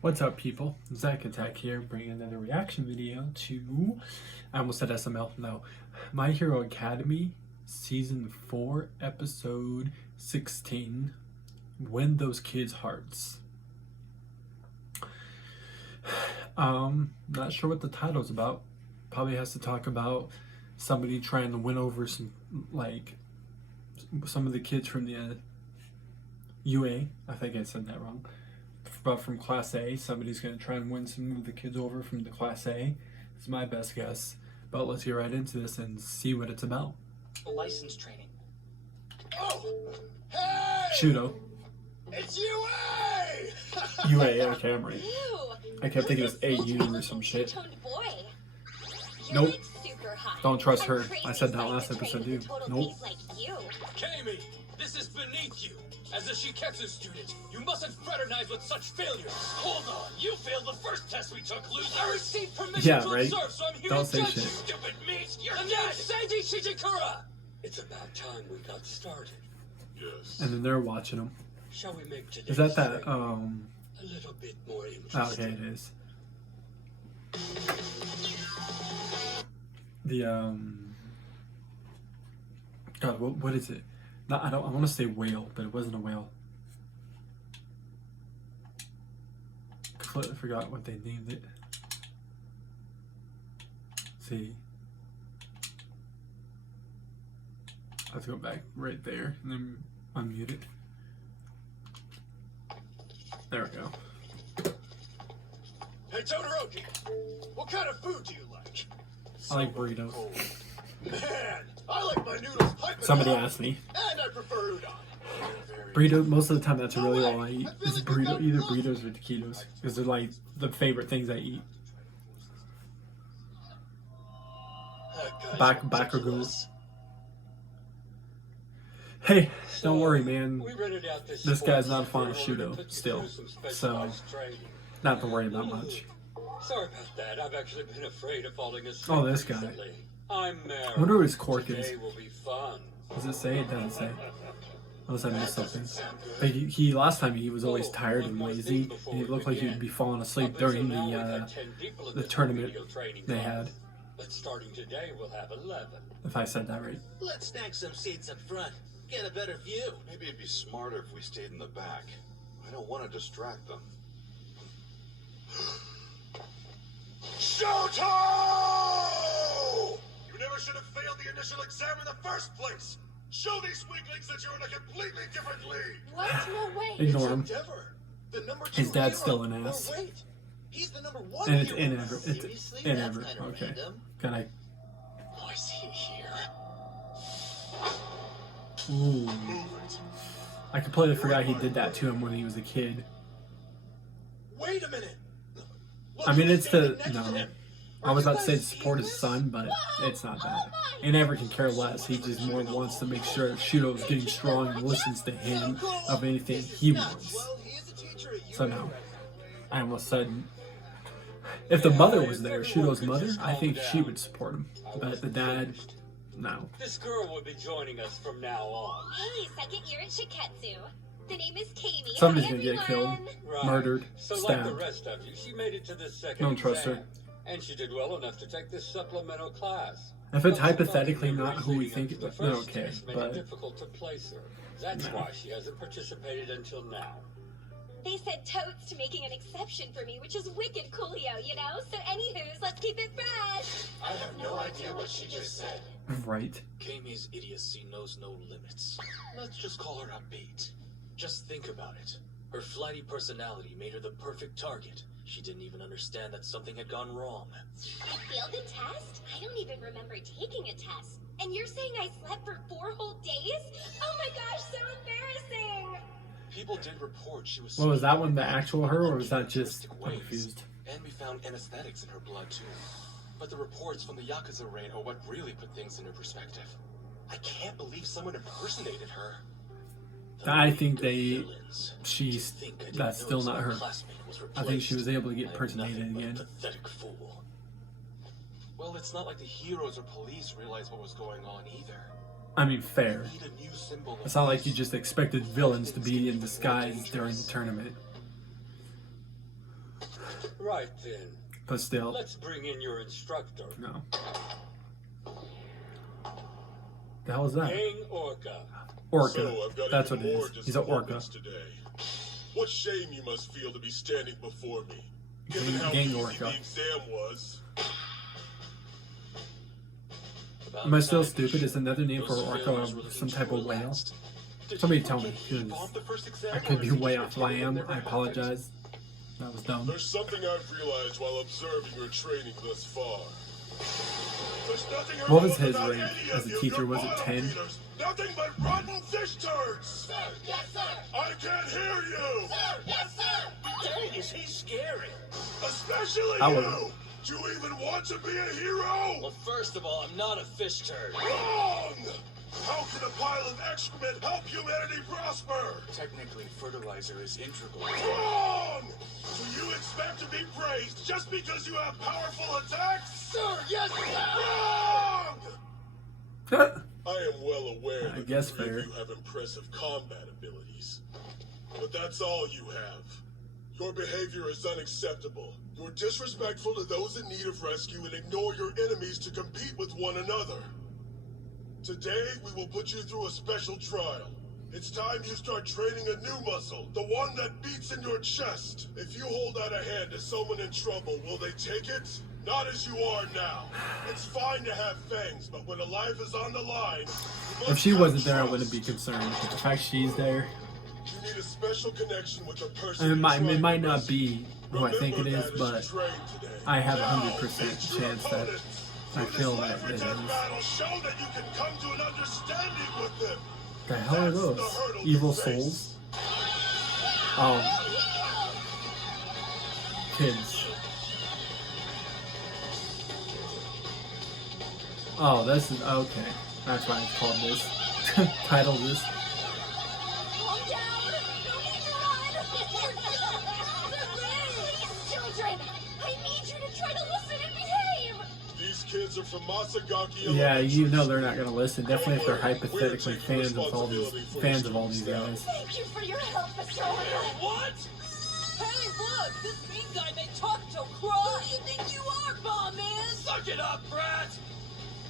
What's up, people? Zach Attack here, bringing another reaction video to, I almost said SML, no, My Hero Academy, Season 4, Episode 16, Win Those Kids' Hearts. Not sure what the title's about. Probably has to talk about somebody trying to win over some of the kids from the UA. I think I said that wrong. But from Class A, somebody's going to try and win some of the kids over from the Class A. It's my best guess. But let's get right into this and see what it's about. License training. Oh! Hey! Shudo. It's UA! UA, okay, I'm right. I kept thinking it was AU or some shit. Nope. Don't trust her. I said that last episode, too. Nope. Kami, this is beneath you. As a Shiketsu student, you mustn't fraternize with such failures. Hold on, you failed the first test we took, loser. I received permission to observe, so I'm here Don't to say judge shit. you, stupid meat. You're dead. Seiji Shijikura. It's about time we got started. Yes. And then they're watching them. Shall we make today's Is that training a little bit more interesting? Oh, okay, it is. The, God, what is it? I want to say whale, but it wasn't a whale. Completely forgot what they named it. See. Let's go back right there and then unmute it. There we go. Hey, Todoroki, what kind of food do you like? I like burritos. Man, I like my noodles piping Somebody hot, asked me. and I prefer udon. Burrito, most of the time that's really all I eat is burrito, either burritos or taquitos, because they're like the favorite things I eat. Back or goes. Hey, don't worry, man. This guy's not a fan of Shudo still, so not to worry about much. Sorry about that. I've actually been afraid of falling asleep. Oh, this guy. Recently. I'm married. I wonder who his cork is. Today will be fun. Does it say? It doesn't say. Unless I missed something. But he last time he was always tired and lazy. And he looked like he would be falling asleep during the tournament they had. But starting today, we'll have 11. If I said that right. Let's snag some seats up front. Get a better view. Maybe it'd be smarter if we stayed in the back. I don't want to distract them. Shoto! You never should have failed the initial exam in the first place. Show these weaklings that you're in a completely different league. What? No way. Ignore him. The number two His dad's hero. still an ass. No, wait. He's the number one And it's hero. in ever. It's Seriously? in That's ever. kinda Okay. random. Can I? Why is he here? Ooh. Move it. I completely forgot he did that to him when he was a kid. Wait a minute. Look, I mean, who's it's the standing next to no. him. I was Are about to you say guys to support his serious? son, but it's not that. He never can care less. He just more wants to make sure Shudo is getting strong and listens to him of anything he wants. Well, he is a teacher at So UA. no, I almost said if the mother was there, Shudo's mother, I think she would support him. But the dad, no. This girl will be joining us from now on. Hey, second year at Shiketsu. The name is Kami. Somebody's Hi, gonna get killed, everyone. Right. murdered, So like the stabbed. rest of you, she made it to the second Don't trust exam, her. and she did well enough to take this supplemental class. If it's hypothetically not who we think it The is, then first okay. test made it But difficult to place her. That's No. why she hasn't participated until now. They said totes to making an exception for me, which is wicked coolio, you know? So anywho's, let's keep it fresh. I have no idea what she just said. right. Kami's idiocy knows no limits. Let's just call her upbeat. Just think about it. Her flighty personality made her the perfect target. She didn't even understand that something had gone wrong. I failed a test? I don't even remember taking a test. And you're saying I slept for 4 whole days? Oh my gosh, so embarrassing. People did report she was. What was that one? The sleeping actual her, or in was that just uncharacteristic I'm ways. confused? And we found anesthetics in her blood too. But the reports from the Yakuza raid are what really put things into perspective. I can't believe someone impersonated her. The I League think of they- Villains. she's- To think I didn't that's still notice not my her. classmate was I think she was replaced. able to get I am personated nothing but a again. pathetic fool. Well, it's not like the heroes or police realized what was going on either. I mean, fair. We need a new symbol of It's not like you peace. just expected villains to be in disguise during the tournament. Right then. But still, Let's bring in your instructor. no. The hell is that? Gang Orca. Orca. So I've got That's what even it more is. He's an orca. disappointments today. What shame you must feel to be standing before me, given how Gang easy orca. the exam was. About Am I still time stupid? Is another name for those orca failures were some looking type too of whale? relaxed. Did Somebody you tell me, forget he 'cause bombed the first exam, I or could is be he way just off. I pretending am. it never I happened? apologize. That was dumb. There's something I've realized while observing your training thus far. There's nothing What was heroic his about rank any as of a you. teacher? You're Was it bottom 10? feeders. Nothing but rotten fish turds. Sir, yes, sir. I can't hear you. Sir, yes, sir. Dang, is he scary? Especially I you. would- Do you even want to be a hero? Well, first of all, I'm not a fish turd. Wrong! How can a pile of excrement help humanity prosper? Technically, fertilizer is integral. Wrong! Do you expect to be praised just because you have powerful attacks? Sir, yes, sir. Wrong! I am well aware I that guess the three fair. of you have impressive combat abilities. But that's all you have. Your behavior is unacceptable. You're disrespectful to those in need of rescue and ignore your enemies to compete with one another. Today, we will put you through a special trial. It's time you start training a new muscle, the one that beats in your chest. If you hold out a hand to someone in trouble, will they take it? Not as you are now. It's fine to have fangs, but when a life is on the line, you must If she have wasn't there, I trust. wouldn't be concerned. But the fact she's there, You need a special connection with the person. and it you're might, trying it to might not rescue. be who I think it Remember is, that as but you train today. I have a Now, 100% face your chance that opponents. I Through feel this that life or it death is. battle, show that you can come to an understanding with them. The hell are That's the those? hurdle Evil you face. souls? Oh, kids. Oh, this is okay. That's why it's called this. Title this. Calm down. No need to run. Please, children. I need you to try to listen and behave. These kids are from Masagaki Yeah, you know Elementary. they're not gonna listen. Definitely if they're hypothetically fans of all these guys. Thank you for your help, Mr. Orca. What? Hey, look! This mean guy made Takuto cry! Who do you think you are, Bomb Man? Suck it up, brat!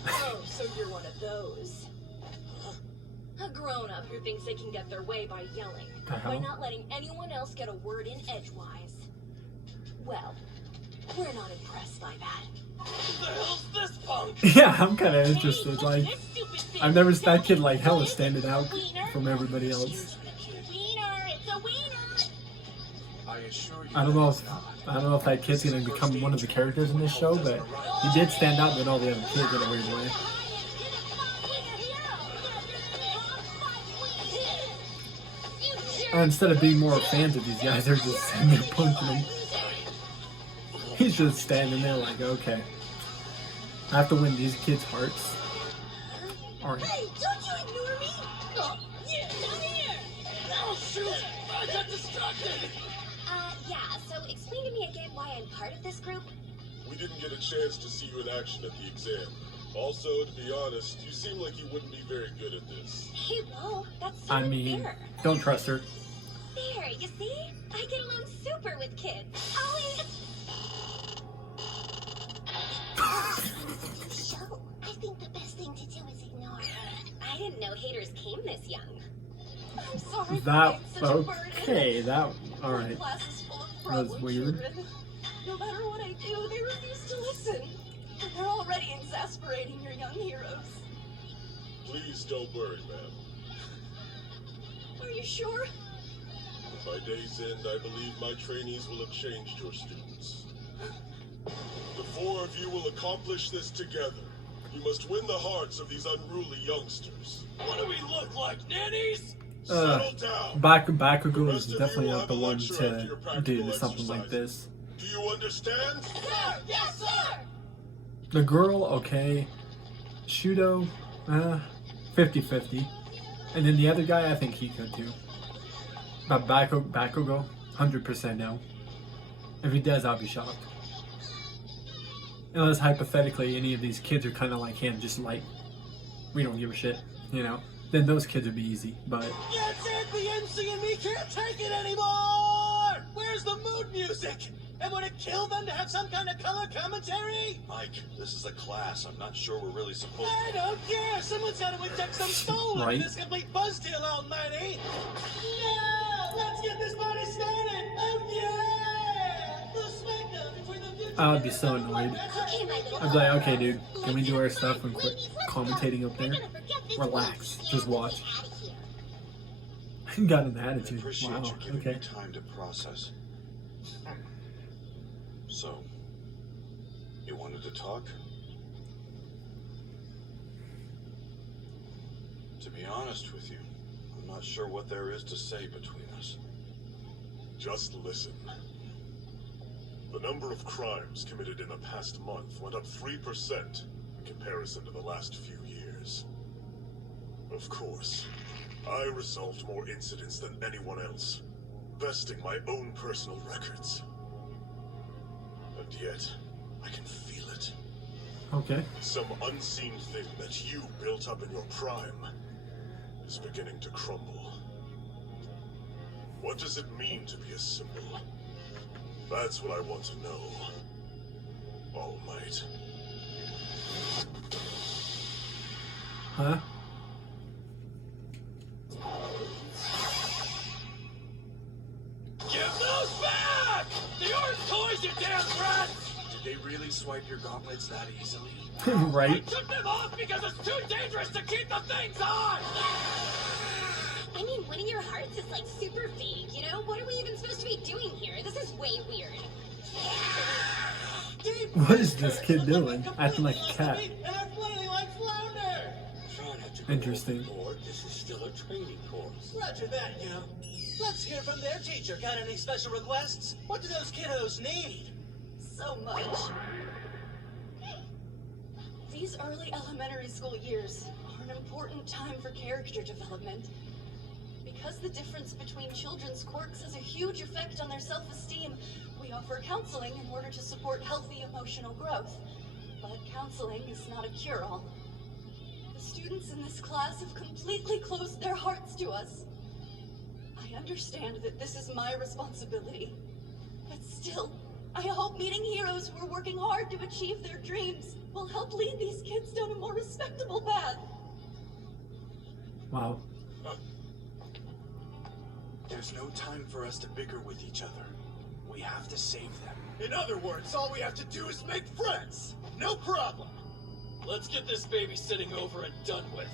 Oh, so you're one of those. A grown-up who thinks they can get their way by yelling, The by hell? not letting anyone else get a word in edgewise. Well, we're not impressed by that. Who the hell's this punk? Yeah, I'm kind of interested. Hey, look Like, at this stupid thing. I've never that kid like hella It's a standing out wiener. from everybody else. Excuse me, kid. Wiener, it's a wiener. I assure you I don't know that if it's not. that kid's gonna become one of the characters in this show, but he did stand out than all the other kids in a weird way. Instead of being more fans of these guys, they're just sitting there punching him. He's just standing there like, okay, I have to win these kids' hearts. Alright. Hey, don't you ignore me! Oh, yeah, down here! Oh, shoot! I got distracted! Yeah, so explain to me again why I'm part of this group. We didn't get a chance to see you in action at the exam. Also, to be honest, you seem like you wouldn't be very good at this. Hey, whoa, that's so I mean, unfair. don't trust her. There, you see? I get along super with kids. Ollie! Show. I think the best thing to do is ignore her. I didn't know haters came this young. I'm sorry for That being such a burden. okay? That My alright. class is full of That problem was weird. children. No matter what I do, they refuse to listen. And they're already exasperating your young heroes. Please don't worry, ma'am. Are you sure? By day's end, I believe my trainees will have changed your students. The four of you will accomplish this together. You must win the hearts of these unruly youngsters. What do we look like, nannies? Settle down. Bakugo is definitely not the one to do something like this. Do you understand? Sir! Yes, sir! The girl, okay. Shudo, 50-50. And then the other guy, I think he could too. But Bakugo, 100% no. If he does, I'll be shocked. Unless hypothetically any of these kids are kind of like him, just like, we don't give a shit, you know? Then those kids would be easy, but... That's it! The MC and me can't take it anymore! Where's the mood music? And would it kill them to have some kind of color commentary? Mike, this is a class. I'm not sure we're really supposed I don't care. Someone's got to inject some soul Right. into this complete buzzkill, almighty. Yeah! Let's get this party started. Oh, yeah! The smackdown between the future I would be so annoyed. Okay, my little. I'd be like, okay, dude, can we do our stuff and quit commentating up there? Relax, just watch. Got an I attitude. appreciate Wow. you giving Okay. me time to process. So, you wanted to talk? To be honest with you, I'm not sure what there is to say between us. Just listen. The number of crimes committed in the past month went up 3% in comparison to the last few years. Of course, I resolved more incidents than anyone else, besting my own personal records. And yet, I can feel it. Okay. Some unseen thing that you built up in your prime is beginning to crumble. What does it mean to be a symbol? That's what I want to know. All Might. Huh? Give those back! They aren't toys, you damn brats! Did they really swipe your gauntlets that easily? I Right? took them off because it's too dangerous to keep the things on! I mean, winning your hearts is like super vague, you know? What are we even supposed to be doing here? This is way weird. What is this kid doing? Acting like a cat. And I'm flailing like flounder! Try not to go Interesting. overboard. This is still a training course. Roger that, you know. Let's hear from their teacher. Got any special requests? What do those kiddos need? So much. These early elementary school years are an important time for character development. Because the difference between children's quirks has a huge effect on their self-esteem, we offer counseling in order to support healthy emotional growth. But counseling is not a cure-all. The students in this class have completely closed their hearts to us. I understand that this is my responsibility, but still, I hope meeting heroes who are working hard to achieve their dreams will help lead these kids down a more respectable path. Wow. There's no time for us to bicker with each other. We have to save them. In other words, all we have to do is make friends. No problem. Let's get this babysitting over and done with.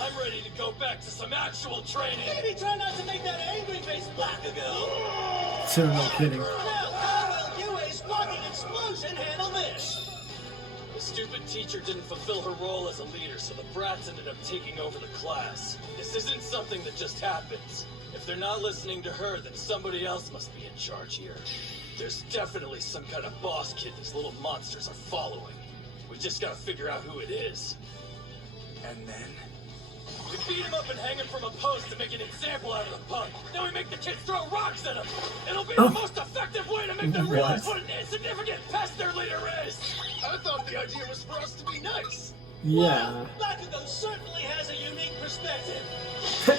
I'm ready to go back to some actual training. Maybe try not to make that angry face black again. So no kidding. Now, how will you, a sparking explosion, handle this? The stupid teacher didn't fulfill her role as a leader, so the brats ended up taking over the class. This isn't something that just happens. If they're not listening to her, then somebody else must be in charge here. There's definitely some kind of boss kid these little monsters are following. We just gotta figure out who it is. And then, We beat him up and hang him from a post to make an example out of the punk. Then we make the kids throw rocks at him. It'll be the most effective way to make them realize what an insignificant pest their leader is. I thought the idea was for us to be nice. Yeah. Bakugo certainly has a unique perspective.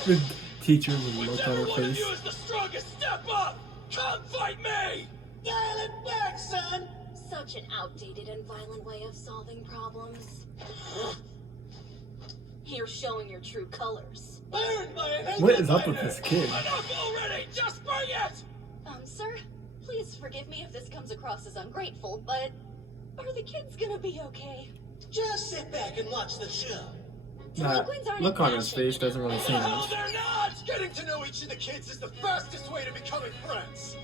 The teacher with a look on Whichever her one of face. you is the strongest, step up. Come fight me. Dial it back, son. Such an outdated and violent way of solving problems. You're showing your true colors. Burned by an What is up with fighter. this kid? Enough already. Just bring it. Sir, please forgive me if this comes across as ungrateful, but are the kids gonna be okay? Just sit back and watch the show. That Delinquents aren't look on his impassioned, face you know. doesn't really say No, much. they're not! Getting to know each of the kids is the fastest way to becoming friends.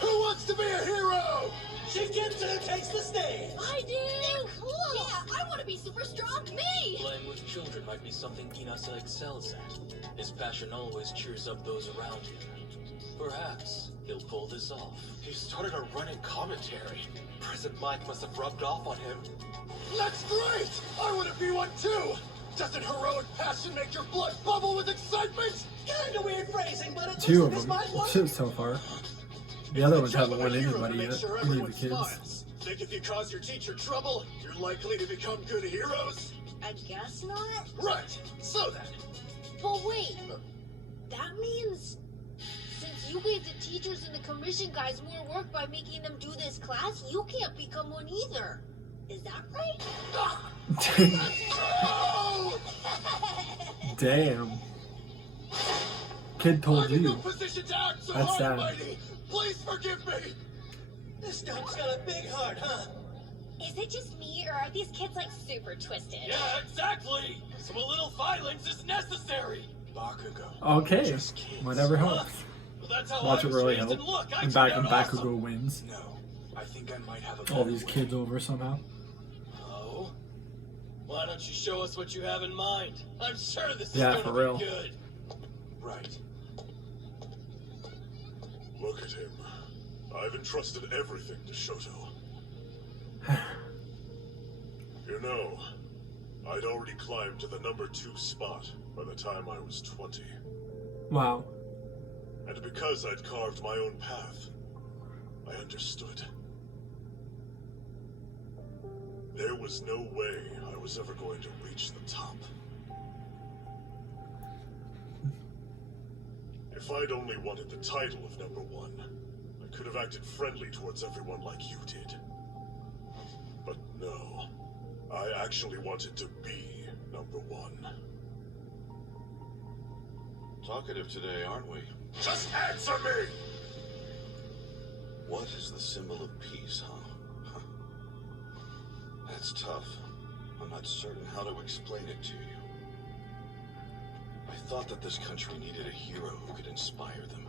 Who wants to be a hero? Shiketsu takes the stage. I do! They're cool! Yeah, I want to be super strong, me! Playing with children might be something Inasa excels at. His passion always cheers up those around him. Perhaps he'll pull this off. he started a running commentary. President Mike must have rubbed off on him. That's great! I want to be one too! Doesn't heroic passion make your blood bubble with excitement? Kinda weird phrasing, but it Two looks of like them this might work. so far. The other ones Job haven't of a won hero to anybody make yet. sure Only the everyone kids. smiles. Think if you cause your teacher trouble, you're likely to become good heroes? I guess not. Right. So then, But wait, that means since you gave the teachers and the commission guys more work by making them do this class, you can't become one either. Is that right? Damn. Kid told I'm in no you. position to act so That's hard, sad. Mighty. Please forgive me. This dude's got a big heart, huh? Is it just me, or are these kids like super twisted? Yeah, exactly. So a little violence is necessary. Bakugo. Okay. Just kids. Whatever helps. Well, that's how Watch I it was really raised, help. and look, I And turned out Bakugo awesome. wins. No, I think I might have a All better these way. kids over somehow. Oh? Why don't you show us what you have in mind? I'm sure this Yeah, is for gonna real. be good. Right. Look at him. I've entrusted everything to Shoto. You know, I'd already climbed to the number 2 spot by the time I was 20. Wow. And because I'd carved my own path, I understood. There was no way I was ever going to reach the top. If I'd only wanted the title of number 1, I could have acted friendly towards everyone like you did. But no, I actually wanted to be number 1. Talkative today, aren't we? Just answer me! What is the symbol of peace, huh? That's tough. I'm not certain how to explain it to you. I thought that this country needed a hero who could inspire them.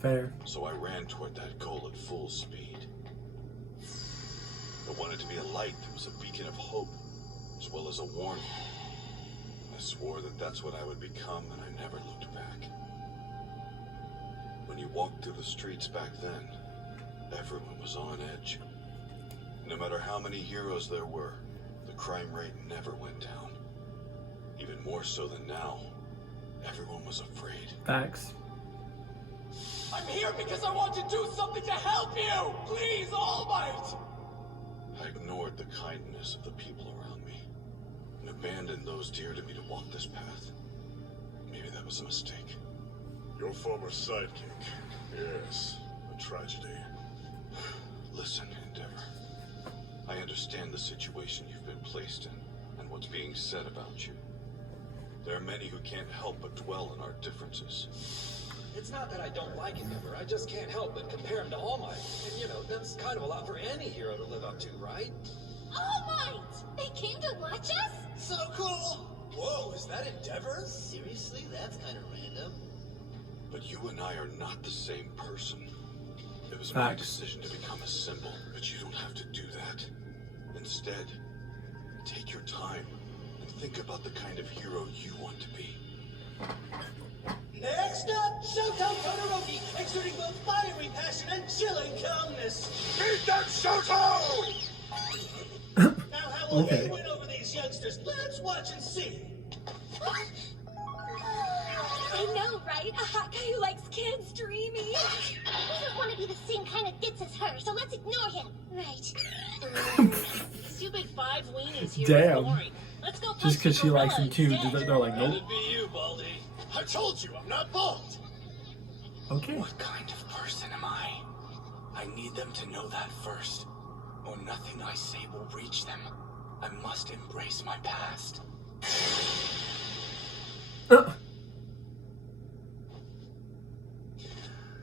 Fair. So I ran toward that goal at full speed. I wanted to be a light that was a beacon of hope, as well as a warning. I swore that that's what I would become, and I never looked back. When you walked through the streets back then, everyone was on edge. No matter how many heroes there were, the crime rate never went down. Even more so than now, everyone was afraid. Facts. I'm here because I want to do something to help you! Please, All Might! I ignored the kindness of the people around me, and abandoned those dear to me to walk this path. Maybe that was a mistake. Your former sidekick. Yes, a tragedy. Listen, Endeavor. I understand the situation you've been placed in, and what's being said about you. There are many who can't help but dwell on our differences. It's not that I don't like Endeavor, I just can't help but compare him to All Might. And you know, that's kind of a lot for any hero to live up to, right? All Might! They came to watch us? So cool! Whoa, is that Endeavor? Seriously? That's kind of random. But you and I are not the same person. It was my Facts. decision to become a symbol, but you don't have to do that. Instead, take your time and think about the kind of hero you want to be. Next up, Shoto Todoroki, exerting both fiery passion and chilling calmness. Beat that Shoto! Now, how will Okay. he win over these youngsters? Let's watch and see. I know, right? A hot guy who likes kids, dreamy. He doesn't want to be the same kind of ditz as her, so let's ignore him. Right. Stupid 5 weenies here is Damn. boring. Let's go punch Just because the she likes gorilla him too, instead. they're like, nope. That'd be you, Baldy. I told you, I'm not bald. Okay. What kind of person am I? I need them to know that first, or nothing I say will reach them. I must embrace my past.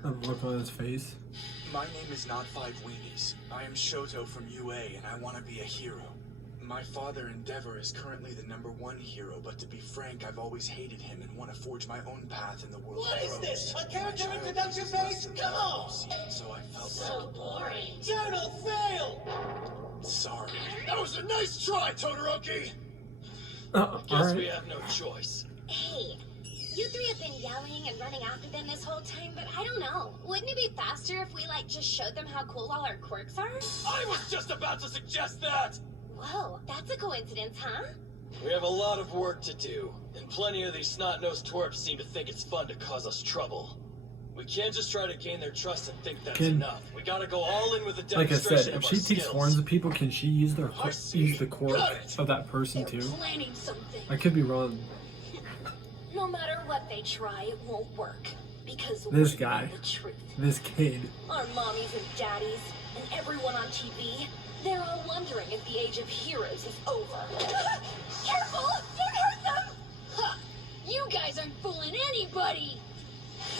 The look on his face. My name is not Five Weenies. I am Shoto from UA, and I want to be a hero. My father, Endeavor, is currently the #1 hero, but to be frank, I've always hated him and want to forge my own path in the world. What of is pros. this? A character My introduction childhood page? was Come on! less so I felt So boring. Journal fail! sorry. That was a nice try, Todoroki. All Guess we right. have no choice. Hey, you 3 have been yelling and running after them this whole time, but I don't know. Wouldn't it be faster if we, like, just showed them how cool all our quirks are? I was just about to suggest that. Whoa, that's a coincidence, huh? We have a lot of work to do, and plenty of these snot-nosed twerps seem to think it's fun to cause us trouble. We can't just try to gain their trust and think that's enough. We gotta go all in with a Like I demonstration said, of if our she takes skills. forms of people, can she use their I see. use the quirk Got it. of that person They're too? planning something. I could be wrong. No matter what they try, it won't work. Because This we guy. know the truth. This kid. Our mommies and daddies, and everyone on TV, they're all wondering if the age of heroes is over. Careful! Don't hurt them! Huh. You guys aren't fooling anybody!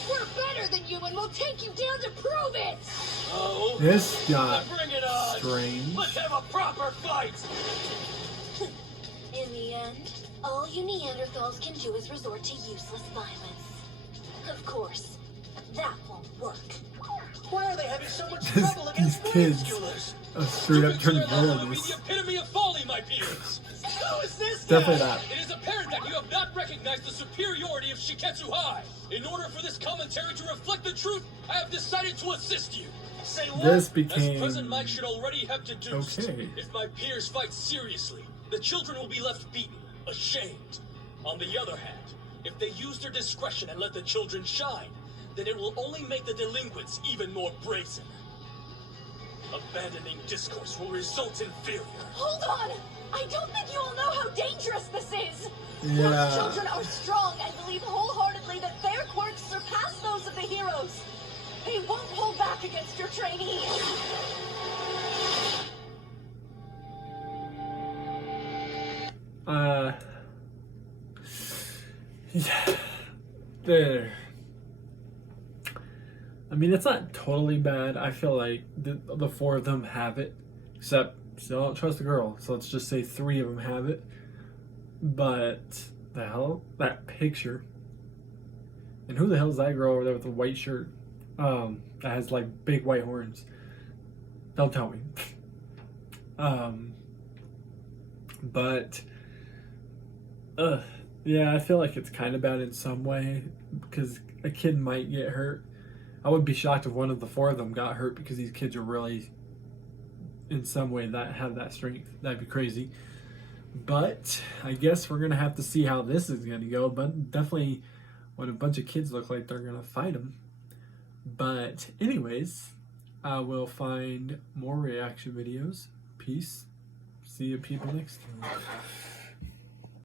We're better than you and we'll take you down to prove it! Oh, This got bring it on! strange. Let's have a proper fight! In the end, all you Neanderthals can do is resort to useless violence. Of course, that won't work. Why are they having so much These trouble against kids schoolers? are straight up trying to Stupid roll would be this. the epitome of folly, my peers! Who is this Definitely guy? not. It is apparent that you have not recognized the superiority of Shiketsu High. In order for this commentary to reflect the truth, I have decided to assist you. Say what? This As became President Mike should already have deduced, okay. if my peers fight seriously, the children will be left beaten, ashamed. On the other hand, if they use their discretion and let the children shine, then it will only make the delinquents even more brazen. Abandoning discourse will result in failure. Hold on! I don't think you all know how dangerous this is! Yeah. Those children are strong and believe wholeheartedly that their quirks surpass those of the heroes. They won't hold back against your trainees. Yeah. There. I mean, it's not totally bad. I feel like the four of them have it, except still don't trust the girl. So let's just say three of them have it. But the hell, that picture. And who the hell is that girl over there with the white shirt? That has like big white horns. Don't tell me. But yeah, I feel like it's kind of bad in some way because a kid might get hurt. I would be shocked if one of the four of them got hurt because these kids are really, in some way, that have that strength. That'd be crazy. But I guess we're gonna have to see how this is gonna go. But definitely, when a bunch of kids look like they're gonna fight them. But anyways, I will find more reaction videos. Peace. See you people next time.